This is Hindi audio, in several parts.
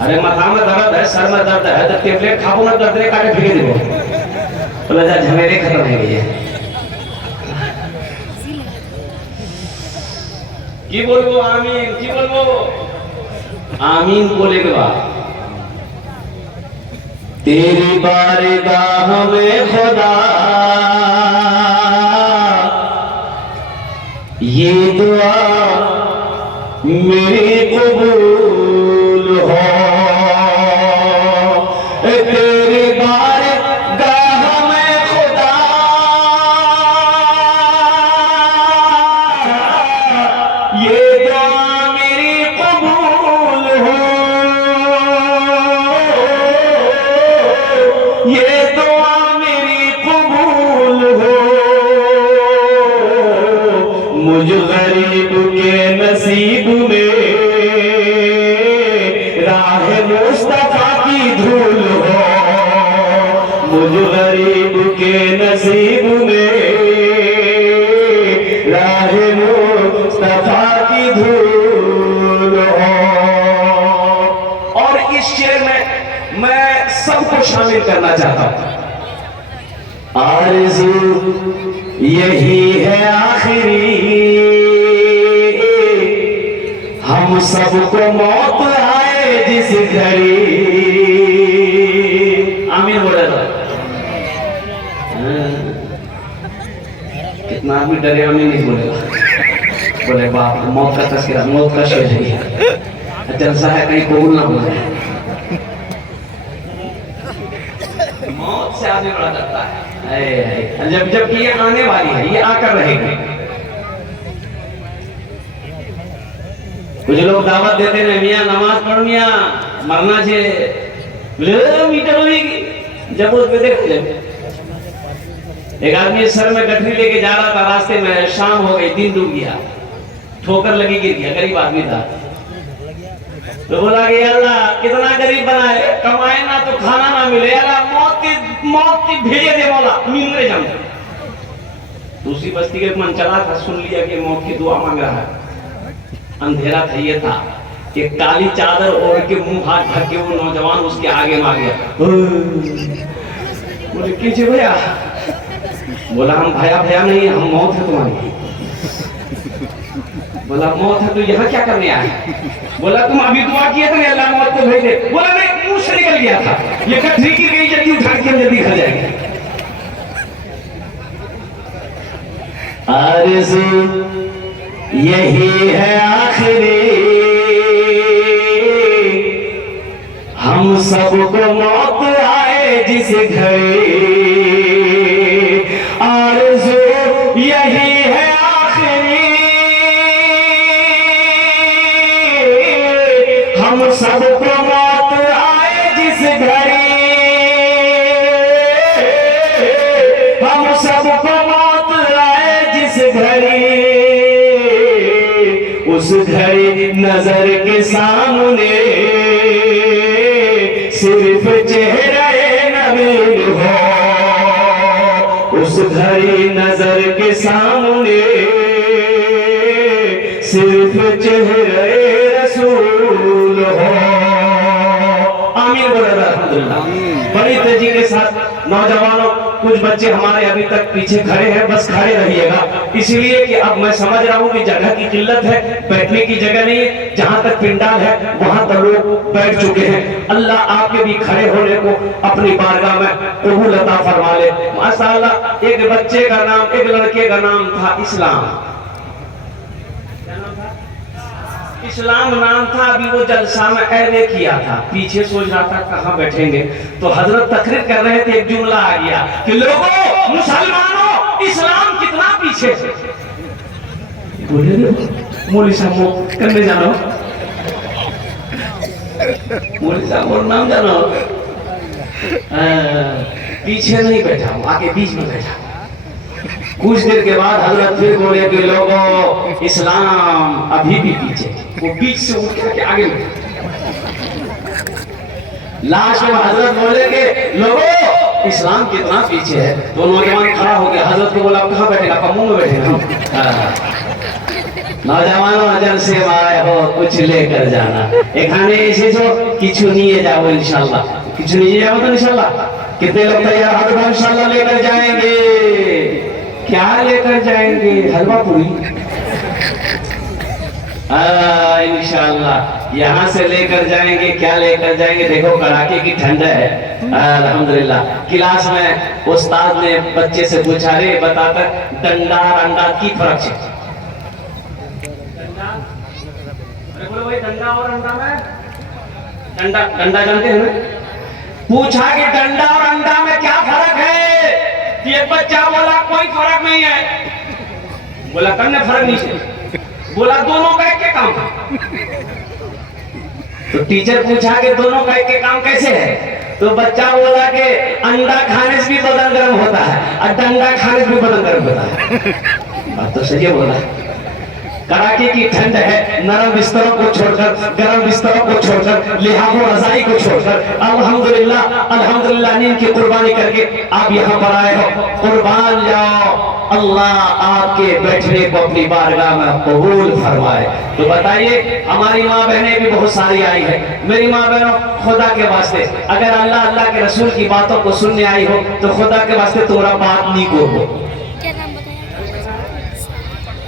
अरे माथा में दर्द है, सर में दर्द है, तो टेबलेट खाओ ना, दर्द ने काटे फेंक दो। बोला जा झमेरे खत्म हो गई है। की बोलबो आमीन, की बोलबो आमीन बोले के बाद तेरी बारगाह में खुदा ये दुआ मेरी कबूल हो। तेरी बारगाह में खुदा ये दुआ मेरी कबूल हो। ये दुआ मेरी कबूल हो। मुझ गरीब के नसीब में राह मुस्तफा की धूल हो। मुझ गरीब के नसीब में राह मुस्तफा की धूल हो। और इस शेर में मैं सबको शामिल करना चाहता हूं। आरज़ू यही है आखिरी, हम सबको मौत आए जिस घड़ी। आमीन बोला था। कितना आदमी डरे, आमीन नहीं बोलेगा। बोले बाप मौत का तस्करा, मौत का शेर है, जलसा है कहीं कबूल ना बोले। मौत से आदमी बड़ा डरता है। जब ये आने वाली है, ये आकर रहेगी। कुछ लोग दावत देते हैं, मियाँ नमाज पढ़, मियाँ मरना चाहिए, मीटर होगी जब उस देख ले। एक आदमी सर में गठरी लेके जा रहा था, रास्ते में शाम हो गई, दिन डूब गया, ठोकर लगी, गिर गया। गरीब आदमी था, तो बोला कि अल्लाह कितना गरीब बनाए, कमाए ना तो खाना ना मिले, अल्लाह मौत की भेजे दे मौला, नींद जाऊं। दूसरी बस्ती के मन चला था, सुन लिया कि मौत की दुआ मांग रहा है। अंधेरा था, ये था कि काली चादर ओढ़ के मुंह हाथ ढक के वो नौजवान उसके आगे मार गया। बोले कीजिए भैया। बोला हम भया भया नहीं, हम मौत है तुम्हारी। बोला मौत है तो यहाँ क्या करने आए? बोला तुम अभी दुआ किए थे अल्लाह मौत को भेज दे। बोला नहीं, मुंह से निकल गया था, ये गठरी गिर गई, जल्दी उठा के जल्दी घर जाएंगे। आरज़ू यही है आखिरी, हम सबको मौत आए जिस घड़ी। आरज़ू यही है आखिरी, हम सबको मौत आए जिस घड़ी। हम सबको मौत आए जिस घड़ी। उस घड़ी नजर के सामने सिर्फ चेहरे नबी हो। उस घड़ी नजर के सामने सिर्फ चेहरे रसूल हो। आमीन बोला अल्हम्दुलिल्लाह। बड़ी तेजी के साथ नौजवानों, कुछ बच्चे हमारे अभी तक पीछे खड़े हैं, बस खड़े रहिएगा, इसलिए कि अब मैं समझ रहा हूं कि जगह की किल्लत है, बैठने की जगह नहीं है। जहां तक पिंडाल है वहां तक लोग बैठ चुके हैं। अल्लाह आपके भी खड़े होने को अपनी बारगाह में कबूल अता फरमा ले। माशाअल्लाह, एक बच्चे का नाम, एक लड़के का नाम था इस्लाम। इस्लाम नाम था। अभी वो जलसा में ऐने किया था, पीछे सोच रहा था कहां बैठेंगे, तो हजरत तकरीर कर रहे थे, एक जुमला आ गया कि लोगों, मुसलमानों, इस्लाम कितना पीछे है। बोले मौली साहब करने जानो, मौली साहब और नाम जानो। पीछे नहीं बैठा हूं, आगे बीच में बैठा। कुछ देर के बाद हजरत फिर बोले कि लोगों, इस्लाम अभी भी पीछे। वो बीच से उठ के आगे बढ़ा। लास्ट में हजरत बोले कि लोगों, इस्लाम कितना पीछे है। तो नौजवान खड़ा हो गया, हजरत को बोला कहाँ बैठेगा? मुंह में बैठेगा। नौजवानों अजर से आए हो कुछ लेकर जाना এখানে এসেছো কিছু নিয়ে যাবো इंशाल्लाह কিছু নিয়ে যাবো तो इंशाल्लाह कितने लोग तैयार हाथ उठाओ इंशाल्लाह लेकर जाएंगे क्या लेकर जाएंगे हलवा पूरी इंशाल्लाह यहाँ से लेकर जाएंगे क्या लेकर जाएंगे देखो कड़ाके की ठंड है अल्हम्दुलिल्लाह क्लास में उस्ताद ने बच्चे से पूछा रे बताकर डंडा और अंडा की फर्क है बोलो भाई डंडा और अंडा में डंडा डंडा जानते हैं ना पूछा कि डंडा और अंडा में क्या फर्क है ये बच्चा बोला कोई फर्क नहीं है बोला करने फर्क नहीं है बोला दोनों का एक काम तो टीचर पूछा कि दोनों का एक काम कैसे है तो बच्चा बोला कि अंडा खाने से भी बदन गर्म होता है और डंडा खाने से भी बदन गर्म होता है बात तो सही है बोला कड़ाके की ठंड है नरम बिस्तरों को छोड़कर गर्म बिस्तरों को छोड़कर लिहाफों रजाई को छोड़कर अल्हम्दुलिल्लाह अल्हम्दुलिल्लाह नींद की कुर्बानी करके आप यहाँ पर आए हो कुर्बान जाओ अल्लाह आपके बैठने को अपनी बारगाह में कबूल फरमाए तो बताइए हमारी माँ बहनें भी बहुत सारी आई है मेरी माँ बहनों खुदा के वास्ते अगर अल्लाह अल्लाह के रसूल की बातों को सुनने आई हो तो खुदा के वास्ते तुम्हारा बात नहीं को हो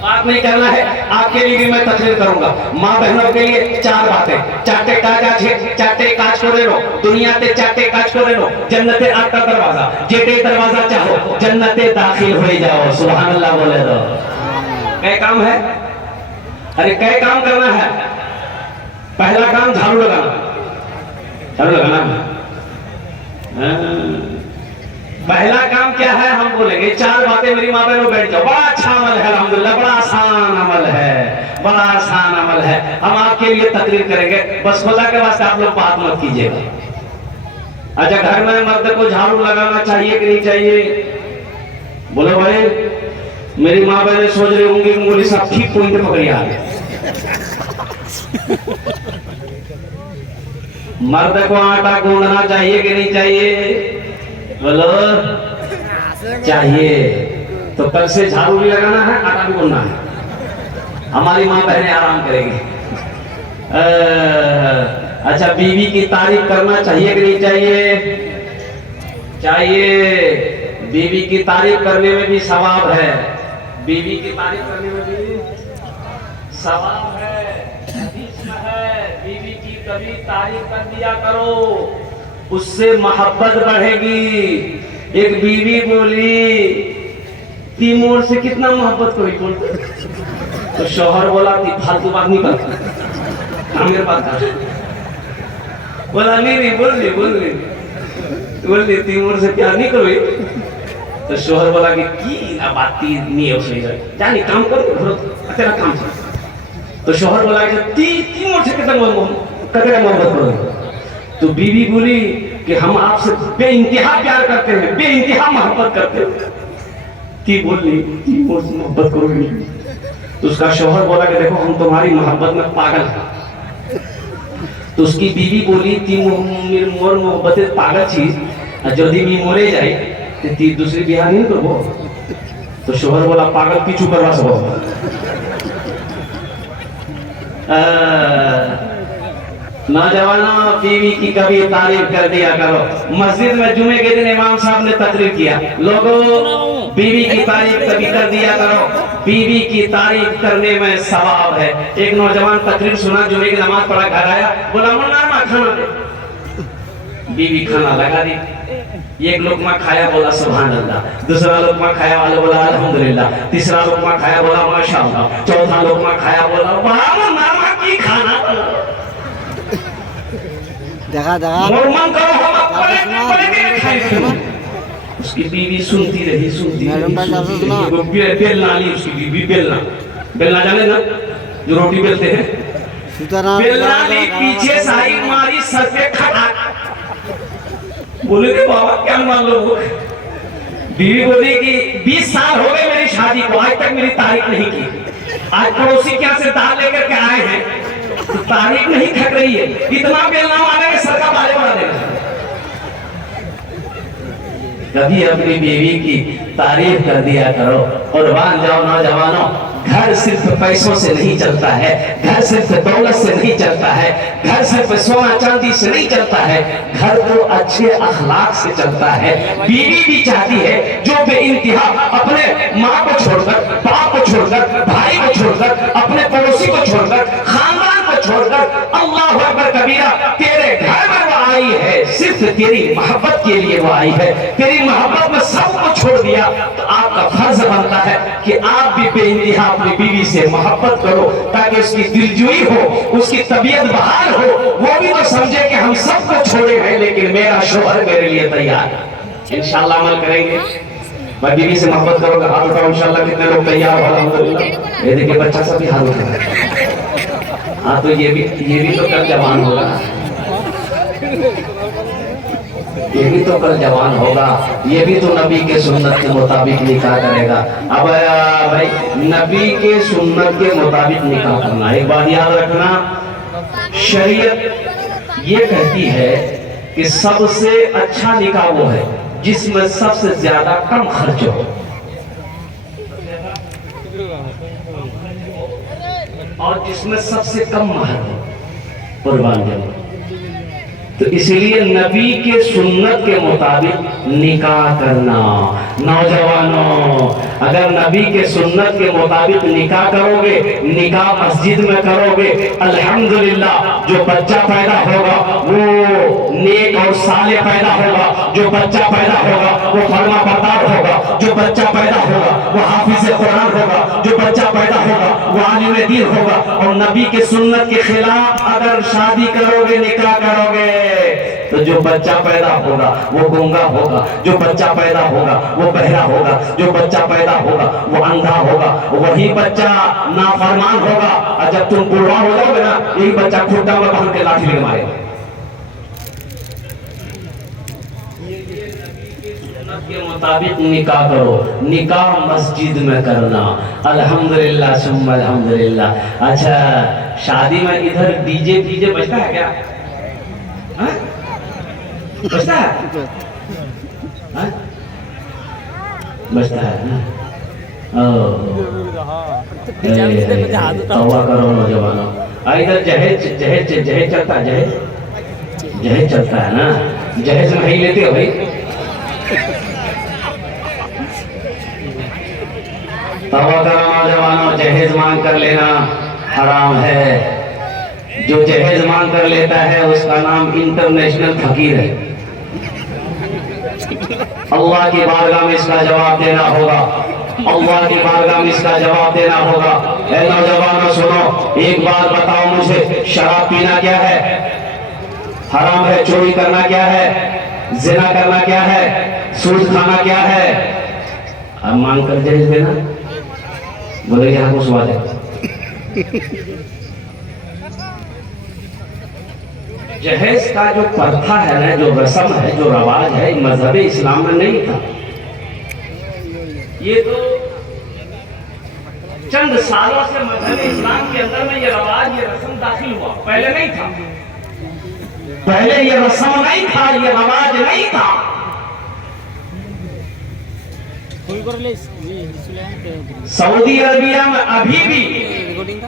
बात नहीं करना है आपके लिए भी मैं तकरीर करूंगा माँ बहनों के लिए चार बातें चाटे काज আছে चाटे काज করে নো দুনিয়াতে চাटे काज করে নো जन्नते आठटा दरवाजा जेटे दरवाजा चाहो जन्नते दाखिल हो जाओ सुभान अल्लाह बोले दो क्या काम है अरे क्या काम करना है पहला काम झाड़ू लगाना पहला काम क्या है हम बोलेंगे चार बातें मेरी माँ बहनों बैठ जाओ बड़ा अच्छा अमल है अल्हम्दुलिल्लाह बड़ा आसान अमल है बड़ा आसान अमल है हम आपके लिए तकरीर करेंगे बस खुदा के वास्ते आप लोग बात मत कीजिएगा अच्छा घर में मर्द को झाड़ू लगाना चाहिए कि नहीं चाहिए बोलो भाई मेरी माँ बहनें सोच रही होंगी कि मोदी साहब ठीक पॉइंट पकड़ी आ गए मर्द को आटा गूंदना चाहिए कि नहीं चाहिए बोलो चाहिए तो कल से झाड़ू भी लगाना है आटा भी गूंदना है हमारी माँ बहनें आराम करेंगी अच्छा बीवी की तारीफ करना चाहिए कि नहीं चाहिए चाहिए बीवी की तारीफ करने में भी सवाब है बीवी की तारीफ करने में भी सवाब है बीवी की कभी तारीफ कर दिया करो उससे मोहब्बत बढ़ेगी एक बीवी बोली तीमोर से कितना मोहब्बत कोई बोलते तो शौहर बोला फालतू बात नहीं करता मेरे बात कर बोला नहीं बोल ली तीमोर से प्यार नहीं करोगे तो शौहर बोला कि ना बात नहीं है उसने जानी काम करो तेरा काम था तो शौहर बोला कि तीमोर से कितना मोहब्बत करोगे तो बीवी बोली कि हम आपसे बेइंतहा प्यार करते हैं बेइंतहा मोहब्बत करते हैं ती बोली तीमोर से मोहब्बत करोगे तो उसका शौहर बोला कि देखो हम तुम्हारी मोहब्बत में पागल हैं तो उसकी बीवी बोली ती मोर मोहब्बत पागल चीज जल्दी मी मोरे जाए तो ती दूसरी बियाह नहीं करबो तो शौहर बोला पागल पीछू करवा सको नौजवानों बीवी की कभी तारीफ कर दिया करो मस्जिद में जुमे के दिन इमाम साहब ने तकरीर किया लोगों बीवी की तारीफ कभी कर दिया करो बीवी की तारीफ करने में सवाब है एक नौजवान तकरीर सुना जुमे की नमाज पढ़ा घर आया बोला मुन्ना खाना दे बीवी खाना लगा दी एक लोकमा खाया बोला सुभान अल्लाह दूसरा लोकमा खाया वाला बोला अल्हम्दुलिल्लाह तीसरा लोकमा खाया बोला माशाअल्लाह चौथा लोकमा खाया बोला वाह नामा की खाना देखा उसकी बीवी सुनती रही बेलना ली उसकी बीवी बेलना जाने ना जो रोटी बेलते हैं बेलना ली पीछे साई मारी सर पे खड़ा बोले बाबा क्या मान लो बीवी बोली कि 20 साल हो गए मेरी शादी को आज तक मेरी तारीफ नहीं की आज पड़ोसी क्या से दाल लेकर के आए हैं तो तारीफ नहीं खट रही है इतना बेलना वाले के सर का बाले बना देगा कभी अपनी बीवी की तारीफ कर दिया करो और बांध जाओ नौजवानों घर सिर्फ पैसों से नहीं चलता है, घर सिर्फ दौलत से नहीं चलता है, घर सिर्फ सोना चांदी से नहीं चलता है, घर तो अच्छे अखलाक से चलता है। बीवी भी चाहती है जो बेइंतहा अपने माँ को छोड़कर, बाप को छोड़कर, भाई को छोड़कर, अपने पड़ोसी को छोड़कर, खानदान को छोड़कर, अल्लाह अकबर कबीरा, तेरे घर में वो आई है, सिर्फ तेरी मोहब्बत के लिए वो आई है। तेरी मोहब्बत में सब को छोड़ दिया, तो आपका फर्ज बनता है कि आप भी बेइंतहा अपनी बीवी से मोहब्बत करो, ताकि उसकी दिलजुई हो, उसकी तबीयत बहाल हो, वो भी तो समझे कि हम सबको छोड़े हैं लेकिन मेरा शोहर मेरे लिए तैयार है। इंशाल्लाह अमल करेंगे। मैं बीवी से मोहब्बत करोगे, हाथ उठाओ। इंशाल्लाह कितने लोग तैयार हो? अल्हम्दुलिल्लाह। ये देखिए बच्चा सब भी हाथ उठा रहा है। हाँ, तो ये भी तो कल जवान होगा, ये भी तो कल जवान होगा, ये भी तो नबी के सुन्नत के मुताबिक निकाह करेगा। अब भाई, नबी के सुन्नत के मुताबिक निकाह करना, एक बात याद रखना, शरीयत ये कहती है कि सबसे अच्छा निकाह वो है जिसमें सबसे ज्यादा कम खर्च हो और जिसमें सबसे कम महर हो, कुर्बान जाओ। तो इसलिए नबी के सुन्नत के मुताबिक निकाह करना। नौजवानों, अगर नबी के सुन्नत के मुताबिक निकाह करोगे, निकाह मस्जिद में करोगे, अल्हम्दुलिल्लाह जो बच्चा पैदा होगा वो नेक और साले पैदा होगा, जो बच्चा पैदा होगा वो फरमा बरदार होगा, जो बच्चा पैदा होगा वो हाफिज कुरान होगा, जो बच्चा पैदा होगा वो आलिम दीन होगा। और नबी के सुन्नत के खिलाफ अगर शादी करोगे, निकाह करोगे, तो जो बच्चा पैदा होगा वो गूंगा होगा, जो बच्चा पैदा होगा वो बहरा होगा, जो बच्चा पैदा होगा वो अंधा होगा, वही बच्चा नाफरमान होगा। और जब तुम बुढ़ा हो जाओगे ना, यही बच्चा खुट्टा में बांध के लाठी लेके मारेगा। के मुताबिक निकाह करो, निकाह मस्जिद में करना। अल्हम्दुलिल्लाह सुम्मा अल्हम्दुलिल्लाह। अच्छा, शादी में इधर डीजे बजता है क्या? बजता है? बजता है ना? तौबा करो नौजवानों। इधर जहेज चलता है, जहेज चलता है ना? जहेज में ही लेते हो भाई? तौबा करो नौजवानों, जहेज मांग कर लेना हराम है। जो जहेज मांग कर लेता है उसका नाम इंटरनेशनल फकीर है। अल्लाह की बारगाह में इसका जवाब देना होगा, अल्लाह की बारगाह में इसका जवाब देना होगा। ऐ नौजवानों सुनो, एक बात बताओ मुझे, शराब पीना क्या है? हराम है। चोरी करना क्या है? जिना करना क्या है? सूद खाना क्या है? अब मांग कर जहेज देना, बोले यहाँ को स्वाद है। जहेज का जो प्रथा है ना, जो रस्म है, जो रवाज है, मजहब इस्लाम में नहीं था। ये तो चंद सालों से मजहब इस्लाम के अंदर में ये रवाज, ये रस्म दाखिल हुआ, पहले नहीं था। पहले ये रस्म नहीं था, ये रवाज नहीं था। सऊदी अरबिया में अभी भी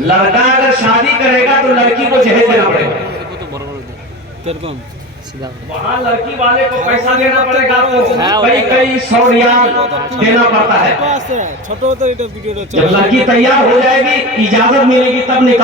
लड़का अगर शादी करेगा तो लड़की को जहेज देना पड़ेगा। वहाँ लड़की वाले को पैसा देना पड़ेगा, कई 100 रियाल देना पड़ता है। जब लड़की तैयार हो जाएगी, इजाजत मिलेगी, तब निकाह